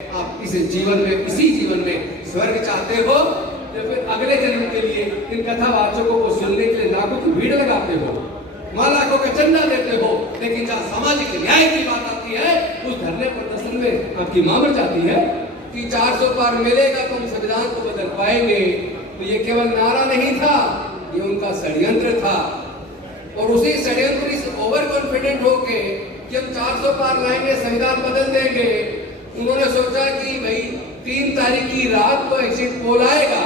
आप इस जीवन में, इसी जीवन में स्वर्ग चाहते हो तो फिर अगले जन्म के लिए इन कथावाचकों को सुनने के लिए लाखों की भीड़ लगाते हो, वहां लाखों का चंदा देते हो, लेकिन जहाँ सामाजिक न्याय की बात आती है उस धरने प्रदर्शन में आपकी मां मर जाती है कि 400 पार मिलेगा तो हम संविधान को बदल पाएंगे। तो ये केवल नारा नहीं था, ये उनका षड्यंत्र था। और उसी षड्यंत्र से ओवर कॉन्फिडेंट होके कि हम 400 पार लाएंगे, संविधान बदल देंगे, उन्होंने सोचा कि भाई 3 तारीख की रात को एग्जिट पोल आएगा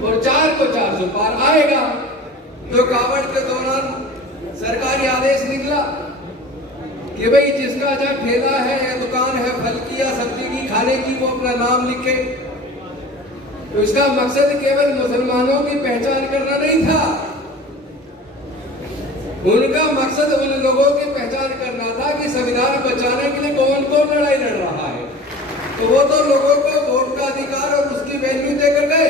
और 4 को 400 पार आएगा। जो कावड़ के दौरान सरकारी आदेश निकला कि भाई जिसका जहाँ ठेला है या दुकान है फल की या सब्जी की खाने की, वो अपना नाम लिखे। तो इसका मकसद केवल मुसलमानों की पहचान करना नहीं था, उनका मकसद उन लोगों की पहचान करना था कि संविधान बचाने के लिए कौन कौन लड़ाई लड़ रहा है। तो वो तो लोगों को वोट का अधिकार और उसकी वैल्यू देकर गए,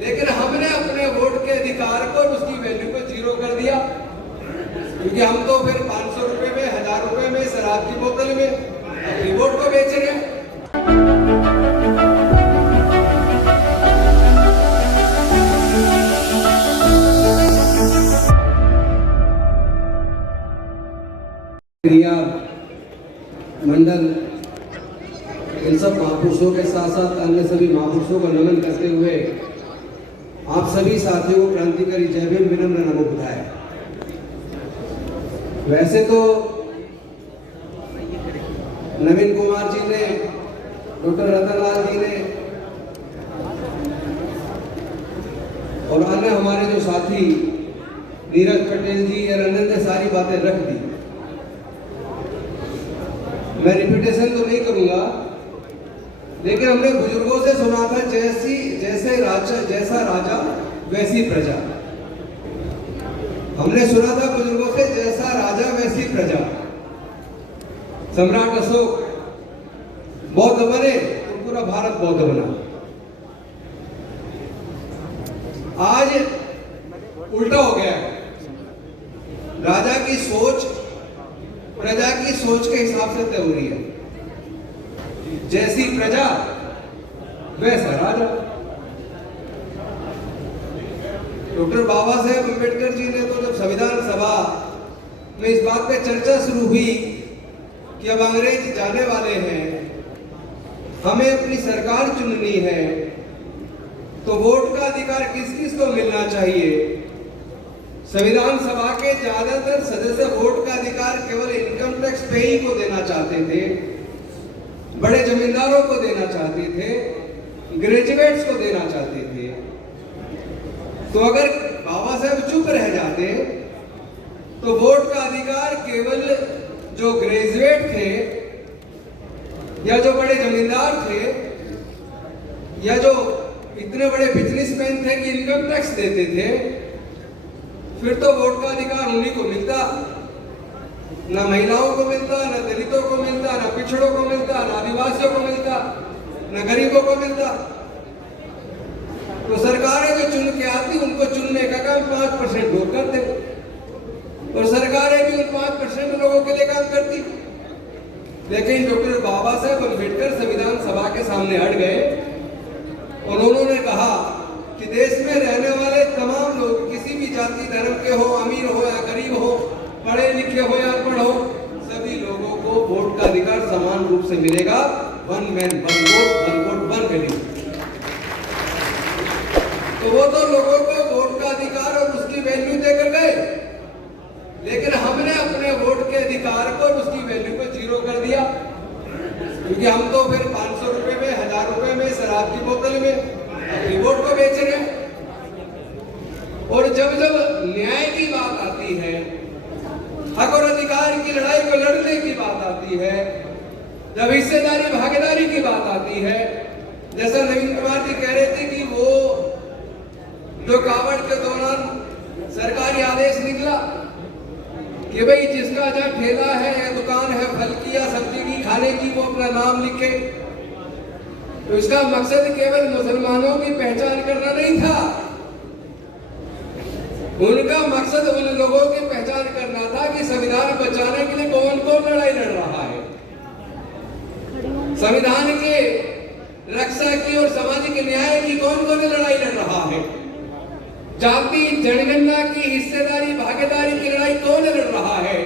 लेकिन हमने अपने वोट के अधिकार को और उसकी वैल्यू को जीरो कर दिया, क्योंकि हम तो फिर 500 रुपए में, 1000 रुपए में शराब की बोतल में अपनी वोट को बेच रहे हैं। क्रिया मंडल इन सब महापुरुषों के साथ साथ अन्य सभी महापुरुषों को नमन करते हुए आप सभी साथियों को क्रांतिकारी जय भीम, विनम्र नमो बुधाए। वैसे तो नवीन कुमार जी ने, डॉक्टर रतनलाल जी ने और अन्य हमारे जो साथी नीरज पटेल जी और अन्य ने सारी बातें रख दी। मैं रिपीटेशन तो नहीं करूंगा, लेकिन हमने बुजुर्गों से सुना था जैसा राजा वैसी प्रजा। हमने सुना था बुजुर्गों से जैसा राजा वैसी प्रजा। सम्राट अशोक बौद्ध बने तो पूरा भारत बौद्ध बना। आज उल्टा हो गया, राजा की सोच प्रजा की सोच के हिसाब से तय हो रही है। जैसी प्रजा वैसा राजा। डॉक्टर बाबा साहेब अम्बेडकर जी ने तो जब संविधान सभा में इस बात पे चर्चा शुरू हुई कि अब अंग्रेज जाने वाले हैं, हमें अपनी सरकार चुननी है, तो वोट का अधिकार किस किस को मिलना चाहिए। संविधान सभा के ज्यादातर सदस्य वोट का अधिकार केवल इनकम टैक्स पेई को देना चाहते थे, बड़े जमींदारों को देना चाहते थे, ग्रेजुएट्स को देना चाहते थे। तो अगर बाबा साहब चुप रह जाते तो वोट का अधिकार केवल जो ग्रेजुएट थे या जो बड़े जमींदार थे या जो इतने बड़े बिजनेसमैन थे कि इनकम टैक्स देते थे, फिर तो वोट का अधिकार उन्हीं को मिलता, ना महिलाओं को मिलता, ना दलितों को मिलता, ना पिछड़ों को मिलता, ना आदिवासियों को मिलता, ना गरीबों को मिलता। तो सरकारें जो चुन के आती उनको चुनने का काम 5% लोग करते और सरकारें भी उन 5% लोगों के लिए काम करती। लेकिन डॉक्टर बाबा साहेब अम्बेडकर संविधान सभा के सामने हट गए और उन्होंने कहा कि देश में रहने वाले तमाम लोग, किसी भी जाति धर्म के हो, अमीर हो या गरीब हो, पढ़े लिखे हो या अनपढ़ हो, सभी लोगों को वोट का अधिकार समान रूप से मिलेगा। 1 मैन 1 वोट, 1 वोट 1 वैल्यू। तो वो तो लोगों को वोट का अधिकार और उसकी वैल्यू देकर गए, लेकिन हमने अपने वोट के अधिकार को और उसकी वैल्यू को जीरो कर दिया, क्योंकि हम तो फिर 500 रुपए में, 1000 रुपए में शराब की बोतल में अपनी वोट को बेच रहे हैं। और जब जब न्याय की बात आती है, हक और अधिकार की लड़ाई को लड़ने की बात आती है, जब हिस्सेदारी भागीदारी की बात आती है, जैसा नवीन कुमार जी कह रहे थे कि वो जो कावड़ के दौरान सरकारी आदेश निकला कि भाई जिसका जहाँ ठेला है या दुकान है फल की या सब्जी की खाने की, वो अपना नाम लिखे। तो इसका मकसद केवल मुसलमानों की पहचान करना नहीं था, उनका मकसद उन लोगों की पहचान करना था कि संविधान बचाने के लिए कौन कौन लड़ाई लड़ रहा है। संविधान के रक्षा की और सामाजिक न्याय की कौन कौन लड़ाई लड़ रहा है? जाति जनगणना की हिस्सेदारी भागीदारी की लड़ाई कौन लड़ रहा है?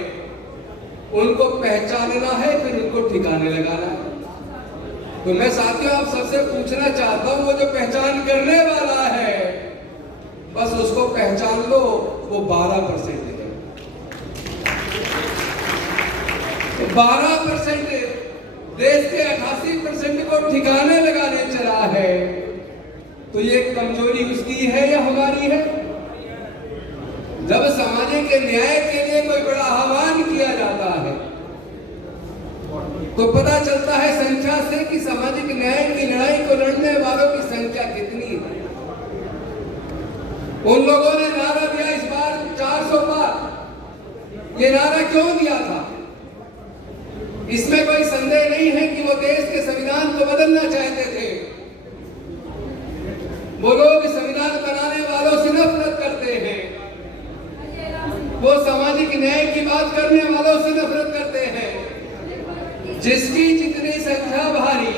उनको पहचानना है, फिर उनको ठिकाने लगाना है। तो मैं साथियों आप सबसे पूछना चाहता हूं, वो जो पहचान करने वाला है बस उसको पहचान लो, वो 12% है। 12% देश के 88% को ठिकाने लगाने चला है, तो ये कमजोरी उसकी है या हमारी है? जब सामाजिक न्याय के लिए कोई बड़ा आह्वान किया जाता है तो पता चलता है संख्या से कि सामाजिक न्याय की लड़ाई को लड़ने वालों की संख्या कितनी है। उन लोगों ने नारा दिया इस बार 400 पार। ये नारा क्यों दिया था? इसमें कोई संदेह नहीं है कि वो देश के संविधान को बदलना चाहते थे। वो लोग संविधान बनाने वालों से नफरत करते हैं, वो सामाजिक न्याय की बात करने वालों से नफरत करते हैं। जिसकी जितनी संख्या भारी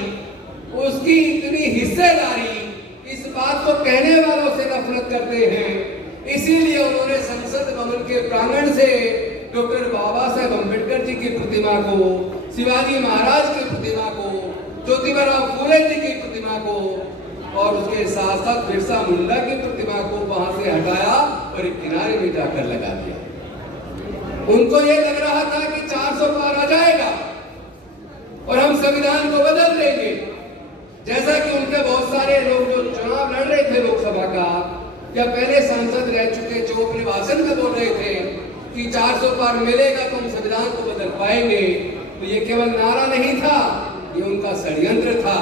उसकी इतनी हिस्सेदारी, इस बात को कहने वालों से नफरत करते हैं। इसीलिए उन्होंने संसद भवन के प्रांगण से डॉक्टर बाबा साहेब अम्बेडकर जी की प्रतिमा को, शिवाजी महाराज की प्रतिमा को, ज्योतिबा फूले जी की प्रतिमा को और उसके साथ साथ बिरसा मुंडा की प्रतिमा को वहां से हटाया और एक किनारे में जाकर लगा दिया। उनको यह लग रहा था कि 400 पार आ जाएगा और हम संविधान को बदल देंगे। जैसा कि उनके बहुत सारे लोग जो चुनाव लड़ रहे थे लोकसभा का या पहले सांसद रह चुके, जो अपने भाषण में बोल रहे थे कि 400 पार मिलेगा तो हम संविधान को बदल पाएंगे, तो ये केवल नारा नहीं था, ये उनका षड्यंत्र था।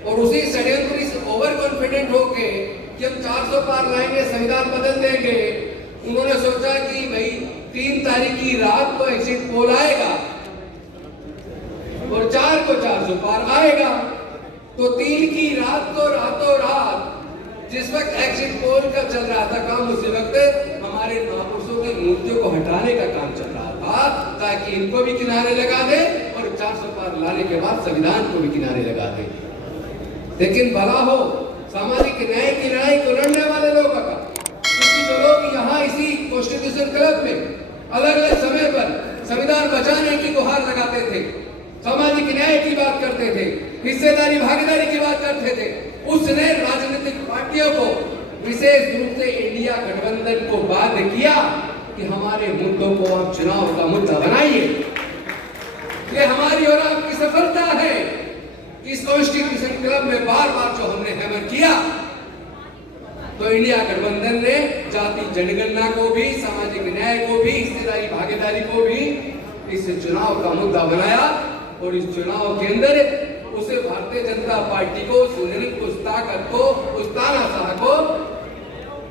और उसी षड्यंत्र से ओवर कॉन्फिडेंट होके कि हम 400 पार लाएंगे, संविधान बदल देंगे, उन्होंने सोचा कि भाई 3 तारीख की रात को एग्जिट पोल आएगा और 4 को 400 पार आएगा। तो 3 की रात को रातों रात जिस वक्त एग्जिट पोल का चल रहा था काम, उसी वक्त हमारे महापुरुषों की मूर्तियों को हटाने का काम चल रहा था ताकि इनको भी किनारे लगा दे और 400 पार लाने के बाद संविधान को भी किनारे लगा दे। लेकिन भला हो सामाजिक न्याय की लड़ाई को लड़ने वाले लोगों का, क्योंकि जो लोग यहाँ इसी कॉन्स्टिट्यूशन क्लब में अलग अलग समय पर संविधान बचाने की गुहार लगाते थे, सामाजिक न्याय की बात करते थे, हिस्सेदारी भागीदारी की बात करते थे, उसने राजनीतिक पार्टियों को विशेष रूप से इंडिया गठबंधन को बाध्य किया कि हमारे मुद्दों को आप चुनाव का मुद्दा बनाइए। ये हमारी और आपकी सफलता है। इस कॉन्स्टिट्यूशन क्लब में बार बार जो हमने हैमर किया, तो इंडिया गठबंधन ने जाति जनगणना को भी, सामाजिक न्याय को भी, हिस्सेदारी भागीदारी को भी इस चुनाव का मुद्दा बनाया और इस चुनाव के अंदर उसे भारतीय जनता पार्टी को, सुनील को, उस ताकत को, उस तानाशाह को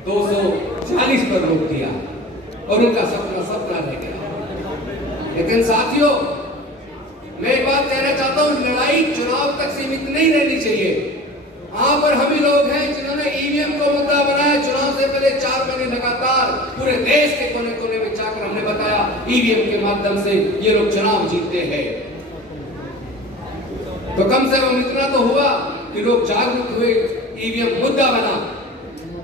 240 पर रोक दिया और उनका सपना रह गया। लेकिन साथियों, मैं एक बात कहना चाहता हूं, लड़ाई चुनाव तक सीमित नहीं रहनी चाहिए। यहाँ पर हम ही लोग हैं जिन्होंने ईवीएम को मुद्दा बनाया। चुनाव से पहले 4 महीने लगातार पूरे देश के कोने कोने में जाकर हमने बताया ईवीएम के माध्यम से ये लोग चुनाव जीतते हैं। तो कम से कम इतना तो हुआ कि लोग जागरूक हुए, ईवीएम मुद्दा बना।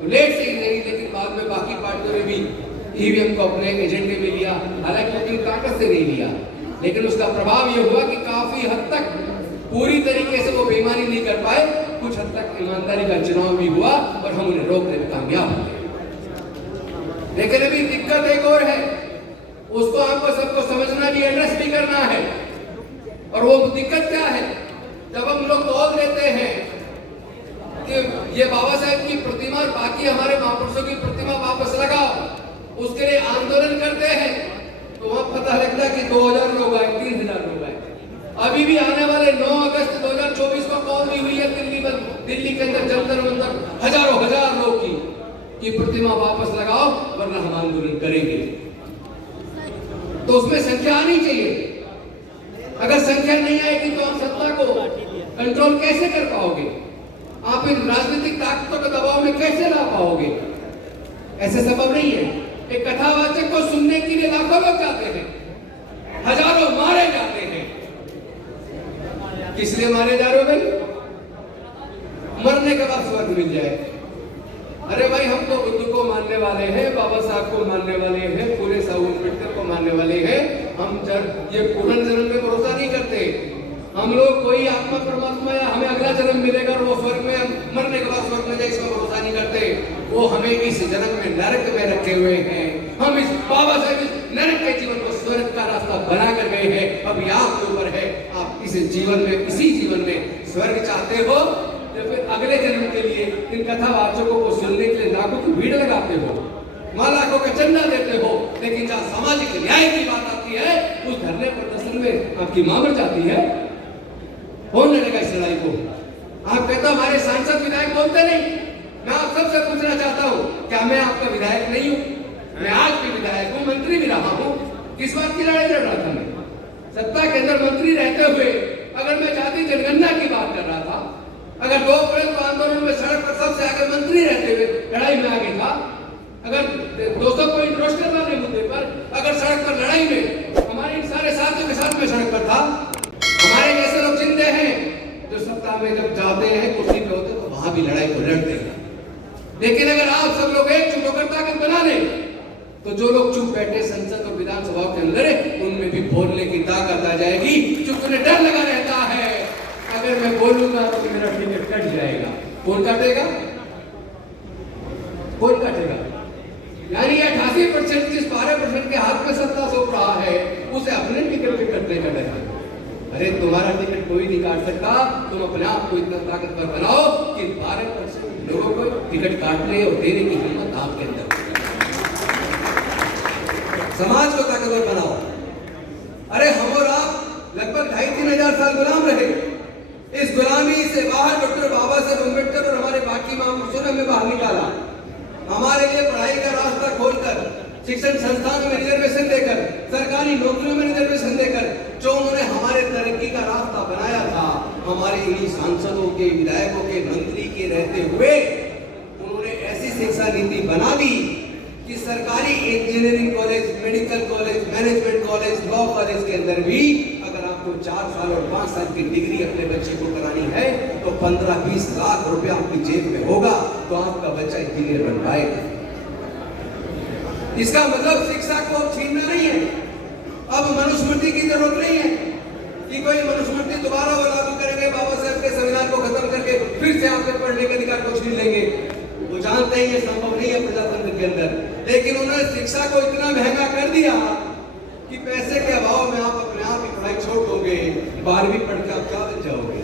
लेट से ही नहीं, लेकिन बाद में बाकी पार्टियों ने भी ईवीएम को अपने एजेंडे में लिया, हालांकि उतनी ताकत से नहीं लिया, लेकिन उसका प्रभाव यह हुआ कि काफी हद तक, पूरी तरीके से वो बेईमानी नहीं कर पाए, कुछ हद तक ईमानदारी का चुनाव भी हुआ और हम उन्हें रोकने में कामयाब हो गए। लेकिन अभी दिक्कत एक और है, उसको आपको सबको समझना भी, एड्रेस भी करना है। और वो दिक्कत क्या है? जब हम लोग बोल देते हैं कि ये बाबा साहेब की प्रतिमा और बाकी हमारे महापुरुषों की प्रतिमा वापस लगाओ, उसके लिए आंदोलन करते हैं, तो वहां पता लगता है कि 2000 लोग आए, 3000 लोग आए। अभी भी आने वाले 9 अगस्त 2024 को कॉल भी हुई है दिल्ली के अंदर जंतर मंतर हजारों हजार लोग की प्रतिमा वापस लगाओ वरना हम आंदोलन करेंगे। तो उसमें संख्या आनी चाहिए। अगर संख्या नहीं आएगी तो आप सत्ता को कंट्रोल कैसे कर पाओगे? आप इन राजनीतिक ताकतों के दबाव में कैसे ला पाओगे? ऐसे संभव नहीं है। एक कथावाचक को सुनने के लिए लाखों लोग जाते हैं, हजारों मारे जाते हैं, किस लिए मारे जा रहे हो भाई? मरने के बाद स्वर्ग मिल जाए। अरे भाई हम तो बुद्ध को मानने वाले हैं, बाबा साहब को मानने वाले हैं, पूरे साहब अम्बेडकर को मानने वाले हैं। हम ये पुनर्जन्म में भरोसा नहीं करते। हम लोग कोई आत्मा परमात्मा या हमें अगला जन्म मिलेगा और वो स्वर्ग में मरने के बाद स्वर्ग में जाए इसका भरोसा नहीं करते। वो हमें इस जन्म में नरक में रखे हुए हैं। हम इस बाबा साहब इस नरक के जीवन को स्वर्ग का रास्ता बना कर गए हैं। अब आपके ऊपर है, आप इस जीवन में, इसी जीवन में स्वर्ग चाहते हो या फिर अगले जन्म के लिए इन कथावाचकों को सुनने के लिए लाखों की भीड़ लगाते हो, मां लाखों का चंदा देते हो, लेकिन जहाँ सामाजिक न्याय की बात आती है उस धरने प्रदर्शन में आपकी मां मर जाती है। कौन लड़ेगा इस लड़ाई को? आप कहते हो हमारे सांसद विधायक बोलते नहीं। मैं आप सबसे पूछना चाहता हूँ, क्या मैं आपका विधायक नहीं हूँ? मैं आज भी विधायक हूँ, मंत्री भी रहा हूँ। किस बात की लड़ाई लड़ रहा था मैं? सत्ता के अंदर मंत्री रहते हुए अगर मैं जाति जनगणना की बात कर रहा था, अगर 2 अप्रैल को आंदोलन में सड़क पर सबसे आगे मंत्री रहते हुए लड़ाई में आगे था, अगर 200 पॉइंट रोस्टर वाले मुद्दे पर अगर सड़क पर लड़ाई में हमारे सारे साथियों के साथ में सड़क पर था, हमारे जैसे लोग जिंदे हैं जो सत्ता में जब जाते हैं, कुर्सी पे होते तो वहां भी लड़ाई को लड़ते हैं। लेकिन अगर आप सब लोग एकजुट होकर ताकत बना लें तो जो लोग चुप बैठे संसद और विधानसभा के अंदर उनमें भी बोलने की ताकत आ जाएगी। चुप उन्हें डर लगा रहता है, अगर मैं बोलूंगा तो मेरा टिकट कट जाएगा। कौन काटेगा? कौन काटेगा? यानी 88% जिस 12% के हाथ में सत्ता सौंप रहा है उसे अपने टिकट के कटने का डर है। अरे तुम्हारा टिकट कोई नहीं काट सकता। तुम अपने आप को इतना ताकतवर बनाओ कि 12% लोगों को टिकट काटने और देने की हिम्मत आपके अंदर। समाज को ताकतवर बनाओ। अरे हम और आप लगभग 2,500-3 हजार साल गुलाम रहे। इस गुलामी से बाहर डॉक्टर बाबा साहब अम्बेडकर और हमारे बाकी महापुरुषों ने हमें बाहर निकाला। हमारे लिए पढ़ाई का रास्ता खोलकर, शिक्षण संस्थानों में रिजर्वेशन देकर, सरकारी नौकरियों में रिजर्वेशन देकर जो उन्होंने हमारे तरक्की का रास्ता बनाया था, हमारे इन्हीं सांसदों के, विधायकों के, मंत्री के रहते हुए उन्होंने ऐसी शिक्षा नीति बना दी कि सरकारी engineering college, medical college, management college, law college के अंदर भी अगर आपको 4 साल और 5 साल की डिग्री अपने बच्चे को करानी है तो 15-20 लाख रुपया आपकी जेब में होगा तो आपका बच्चा इंजीनियर बन पाएगा। इसका मतलब शिक्षा को छीनना नहीं है। अब मनुस्मृति की जरूरत नहीं है कि कोई मनुस्मृति दोबारा वो लागू करेंगे, बाबा साहब के संविधान को खत्म करके फिर से आपसे पढ़ने के अधिकार को छीन लेंगे। वो जानते हैं ये संभव नहीं है प्रजातंत्र के अंदर, लेकिन उन्होंने शिक्षा को इतना महंगा कर दिया कि पैसे के अभाव में आप अपने आप ही पढ़ाई छोड़ दोगे। 12वीं पढ़ के आप क्या बन जाओगे?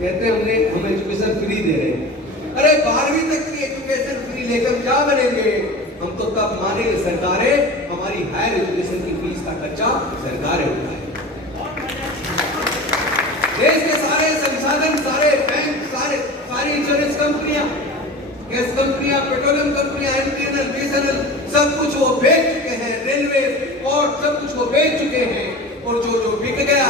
कहते हैं हम एजुकेशन फ्री दे रहे हैं। अरे 12वीं तक की एजुकेशन फ्री लेकर क्या बनेंगे? हम तो तब मानेंगे सरकारें हमारी हायर एजुकेशन की फीस का खर्चा सरकारें उठाए। देश के सारे संसाधन, सारे बैंक, सारी इंश्योरेंस कंपनियां, गैस कंपनियां, पेट्रोलियम कंपनियां, एमटीएनएल, बीएसएनएल सब कुछ वो बेच चुके हैं। रेलवे और सब कुछ वो बेच चुके हैं। और जो बिक गया,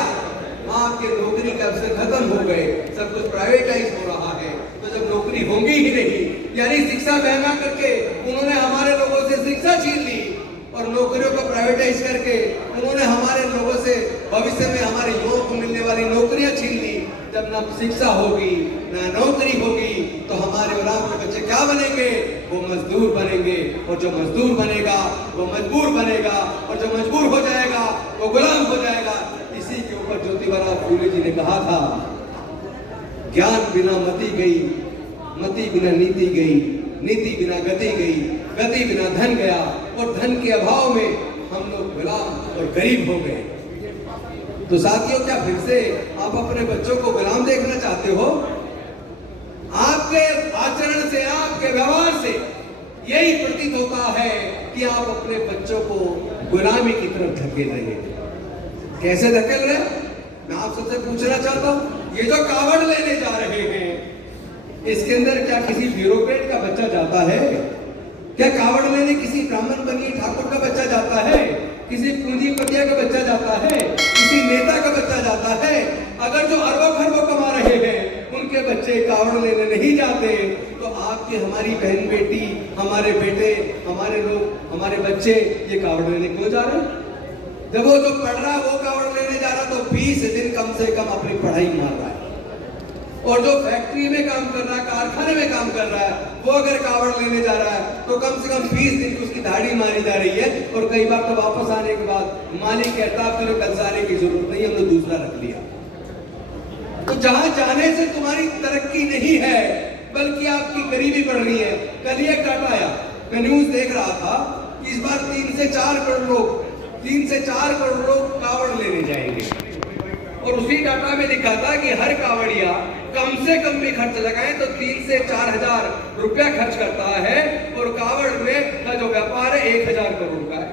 आपके नौकरी के अवसर खत्म हो गए, सब कुछ प्राइवेटाइज हो रहा है। तो जब नौकरी होगी ही नहीं, यानी शिक्षा महंगा करके उन्होंने हमारे लोगों से शिक्षा छीन ली और नौकरियों को प्राइवेटाइज करके उन्होंने हमारे लोगों से भविष्य में हमारे युवाओं को मिलने वाली नौकरियां छीन ली। जब ना शिक्षा होगी ना नौकरी होगी तो हमारे और आपके बच्चे क्या बनेंगे? वो मजदूर बनेंगे। और जो मजदूर बनेगा वो मजबूर बनेगा, और जो मजबूर हो जाएगा वो गुलाम हो जाएगा। इसी के ऊपर ज्योतिबा फूले जी ने कहा था, ज्ञान बिना मति गई, मति बिना नीति गई, नीति बिना गति गई, गति बिना धन गया, और धन के अभाव में हम लोग गुलाम और गरीब हो गए। तो साथियों, क्या फिर से आप अपने बच्चों को गुलाम देखना चाहते हो? आपके आचरण से, आपके व्यवहार से यही प्रतीत होता है कि आप अपने बच्चों को गुलामी की तरफ धकेल रहे हैं। कैसे धकेल रहे? मैं आप सबसे पूछना चाहता हूं, ये जो कावड़ लेने जा रहे हैं, इसके अंदर क्या किसी ब्यूरोक्रेट का बच्चा जाता है? क्या कावड़ लेने किसी ब्राह्मण बनिए ठाकुर का बच्चा जाता है? किसी पूंजीपतिया का बच्चा जाता है? किसी नेता का बच्चा जाता है? अगर जो अरबों खरबों कमा रहे हैं उनके बच्चे कावड़ लेने नहीं जाते, तो आपकी, हमारी बहन बेटी, हमारे बेटे, हमारे लोग, हमारे बच्चे ये कावड़ लेने क्यों जा रहे हैं? जब वो जो पढ़ रहा है वो कावड़ लेने जा रहा तो 20 दिन कम से कम अपनी पढ़ाई मार रहा है। और जो फैक्ट्री में काम कर रहा है, कारखाने में काम कर रहा है, वो अगर कावड़ लेने जा रहा है तो कम से कम 20 दिन की उसकी दाढ़ी मारी जा रही है। और कई बार तो वापस आने के बाद मालिक कहता है तुझे कल से आने की जरूरत नहीं, हमने दूसरा रख लिया। तो जहां जाने से तुम्हारी तरक्की नहीं है बल्कि आपकी गरीबी बढ़ रही है। कल ये डाटा आया, मैं न्यूज देख रहा था कि इस बार 3 से 4 करोड़ लोग कावड़ लेने जाएंगे। और उसी डाटा में लिखा था कि हर कावड़िया कम से कम भी खर्च लगाए तो 3 से 4 हजार रुपया खर्च करता है। और कावड़ में का जो व्यापार है 1000 करोड़ का है।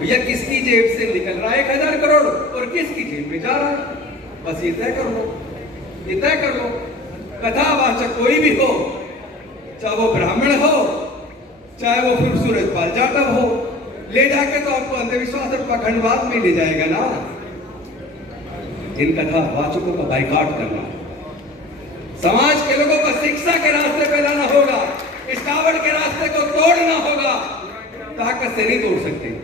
भैया किसकी जेब से निकल रहा है 1000 करोड़ और किसकी जेब में जा रहा है? बस ये तय कर लो, ये तय कर लो। कथावाचक कोई भी हो, चाहे वो ब्राह्मण हो, चाहे वो फिर सूरजपाल जाटव हो, ले जाके तो आपको अंधविश्वास और पाखंडवाद में ले जाएगा ना। इन कथावाचकों का बाइकाट करना, समाज के लोगों को शिक्षा के रास्ते पे लाना होगा, इस कावड़ के रास्ते को तोड़ना होगा। ताकत से नहीं तोड़ सकते,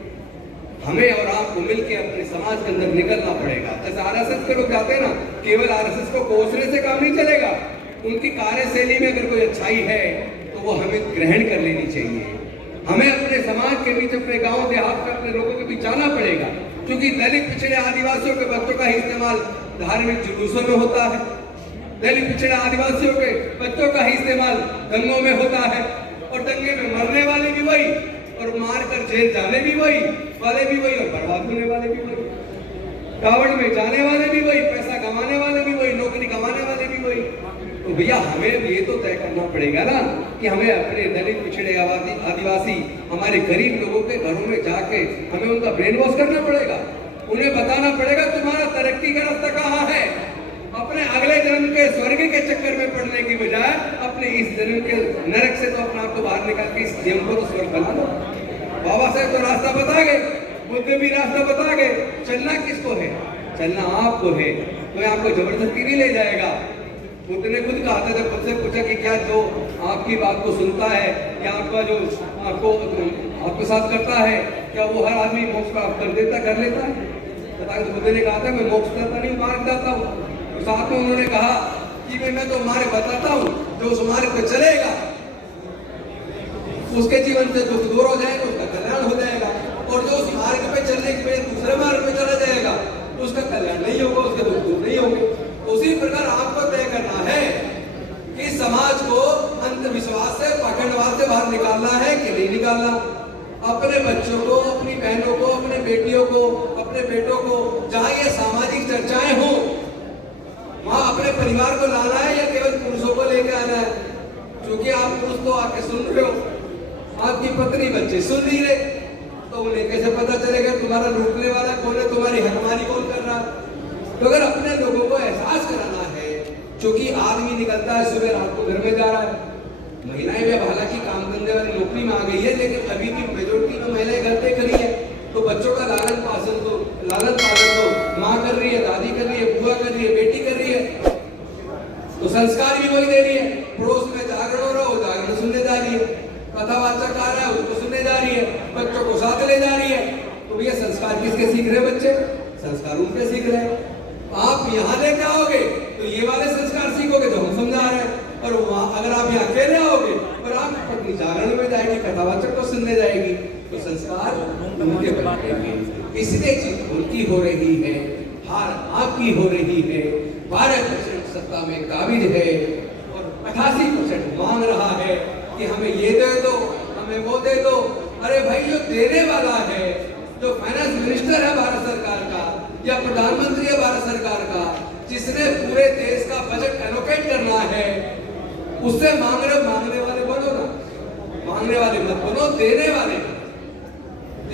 हमें और आपको मिलकर अपने समाज के अंदर निकलना पड़ेगा। जैसे आरएसएस के लोग जाते हैं ना, केवल आरएसएस को कोसने से काम नहीं चलेगा। उनकी कार्यशैली में अगर कोई अच्छाई है तो वो हमें ग्रहण कर लेनी चाहिए। हमें अपने समाज के बीच, अपने गांव देहात में अपने लोगों के बीच जाना पड़ेगा। क्योंकि दलित पिछड़े आदिवासियों के बच्चों का ही इस्तेमाल धार्मिक जुलूसों में होता है, दलित पिछड़े आदिवासियों के बच्चों का ही इस्तेमाल दंगों में होता है। और दंगे में मरने वाले भी वही, और मार कर जेल जाने भी वही वाले भी वही, और बर्बाद होने वाले भी वही। कावड़ में जाने वाले भी वही, पैसा कमाने वाले भी वही, नौकरी कमाने वाले भी वही। तो भैया हमें ये तो तय करना पड़ेगा ना कि हमें अपने दलित पिछड़े आदिवासी, हमारे गरीब लोगों के घरों में जाके हमें उनका ब्रेन वॉश करना पड़ेगा। उन्हें बताना पड़ेगा तुम्हारा तरक्की का रास्ता कहाँ है। अपने अगले जन्म के स्वर्ग के चक्कर में पड़ने की बजाय अपने इस जन्म के नरक से तो अपने आप को बाहर निकाल के इस जन्म को तो स्वर्ग बना लो। बाबा साहब तो रास्ता बता गए, बुद्ध भी रास्ता बता गए। चलना किसको है? चलना आपको है, कोई आपको जबरदस्ती नहीं ले जाएगा। बुद्ध ने खुद कहा था, जब मुझसे पूछा कि क्या जो आपकी बात को सुनता है या आपका जो आपके साथ करता है, क्या वो हर आदमी मोक्ष प्राप्त कर लेता है? तथागत बुद्ध ने कहा था मैं मोक्ष करता नहीं, मार्ग दाता हूँ। तो साथ में उन्होंने कहा कि मैं तो मार्ग बताता हूँ, जो उस मार्ग पे चलेगा उसके जीवन से दुख दूर हो जाएगा, उसका कल्याण हो जाएगा। और जो उस मार्ग पे चलने के बाद दूसरे मार्ग पे चला जाएगा उसका कल्याण नहीं होगा, उसके दुख दूर नहीं होंगे। उसी प्रकार आपको तय करना है कि समाज को अंधविश्वास से, पाखंडवाद से बाहर निकालना है कि नहीं निकालना। अपने बच्चों को, अपनी बहनों को, अपने बेटियों को, अपने बेटों को जहां ये सामाजिक चर्चाएं हो वहां अपने परिवार को लाना है या केवल पुरुषों को लेके आना है? क्योंकि आप पुरुष तो आके सुन रहे हो, आपकी पत्नी बच्चे सुन नहीं रहे, तो उन्हें कैसे पता चलेगा तुम्हारा लूटने वाला कौन है, तुम्हारी हकमारी कौन कर रहा है? तो अगर अपने लोगों को एहसास कराना है, क्योंकि आदमी निकलता है सुबह, रात को घर में जा रहा है। महिलाएं भी अब हालांकि काम धंधे वाली नौकरी में आ गई है, लेकिन अभी भी मेजोरिटी में महिलाएं घर पे खड़ी है। तो बच्चों का लालन पालन तो माँ कर रही है, दादी कर रही है, बुआ कर रही है, बेटी कर रही है। तो संस्कार भी वही दे रही है। पड़ोस में जागरण हो रहा हो, जागरण सुनने जा रही है। कथावाचक आ रहा है, उसको सुनने जा रही है, बच्चों को साथ ले जा रही है। तो भैया संस्कार किसके सीख रहे बच्चे? संस्कार उनके सीख रहे हैं। आप यहाँ लेके आओगे तो ये वाले संस्कार सीखोगे जो हम समझा रहे हैं। और वहाँ अगर आप यहाँ अकेले आओगे और आपकी पत्नी जागरण में जाएगी, कथावाचक को सुनने जाएगी, तो संस्कार उनके बनेंगे। इसलिए चीज उनकी हो रही है, हार आपकी हो रही है। 12% सत्ता में काबिज है और 88% मांग रहा है कि हमें ये दे दो, हमें वो दे दो। अरे भाई, जो देने वाला है, जो फाइनेंस मिनिस्टर है भारत सरकार का या प्रधानमंत्री है भारत सरकार का, जिसने पूरे देश का बजट एलोकेट करना है, उससे मांगने वाले बनो ना, मांगने वाले मत बनो, देने वाले।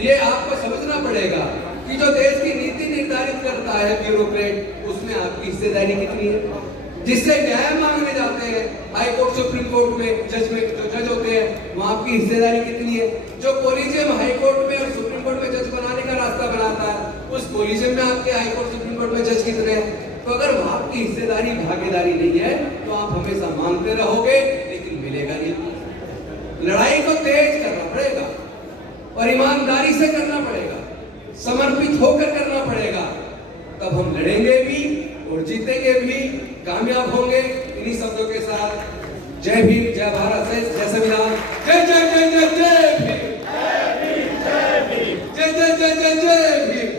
ये आपको समझना पड़ेगा कि जो देश की नीति निर्धारित करता है ब्यूरोक्रेट, उसमें आपकी हिस्सेदारी कितनी है। जिससे न्याय मांगने जाते हैं हाई कोर्ट, सुप्रीम कोर्ट में जज होते हैं, वहां आपकी हिस्सेदारी कितनी है। जो कोलिजियम हाई कोर्ट में और सुप्रीम कोर्ट में जज बनाने का रास्ता बनाता है, उस कोलिजियम में आपके हाई कोर्ट, सुप्रीम कोर्ट में जज कितने हैं? तो अगर वहां आपकी हिस्सेदारी, भागीदारी नहीं है तो आप हमेशा मांगते रहोगे, लेकिन मिलेगा नहीं। लड़ाई को तेज करना पड़ेगा और ईमानदारी से करना पड़ेगा। समर्पित होकर करना पड़ेगा, तब हम लड़ेंगे भी और जीतेंगे भी, कामयाब होंगे। इन्हीं शब्दों के साथ जय भीम, जय भारत, जय संविधान, जय जय जय जय जय भीम, जय जय जय जय जय भीम,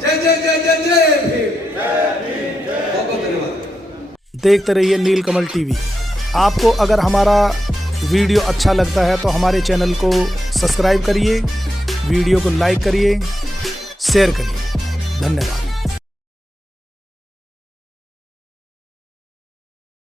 जय जय जय जय जय भीम। बहुत बहुत धन्यवाद। देखते रहिए नीलकमल टीवी। आपको अगर हमारा वीडियो अच्छा लगता है तो हमारे चैनल को सब्सक्राइब करिए, वीडियो को लाइक करिए, शेयर करिए। धन्यवाद।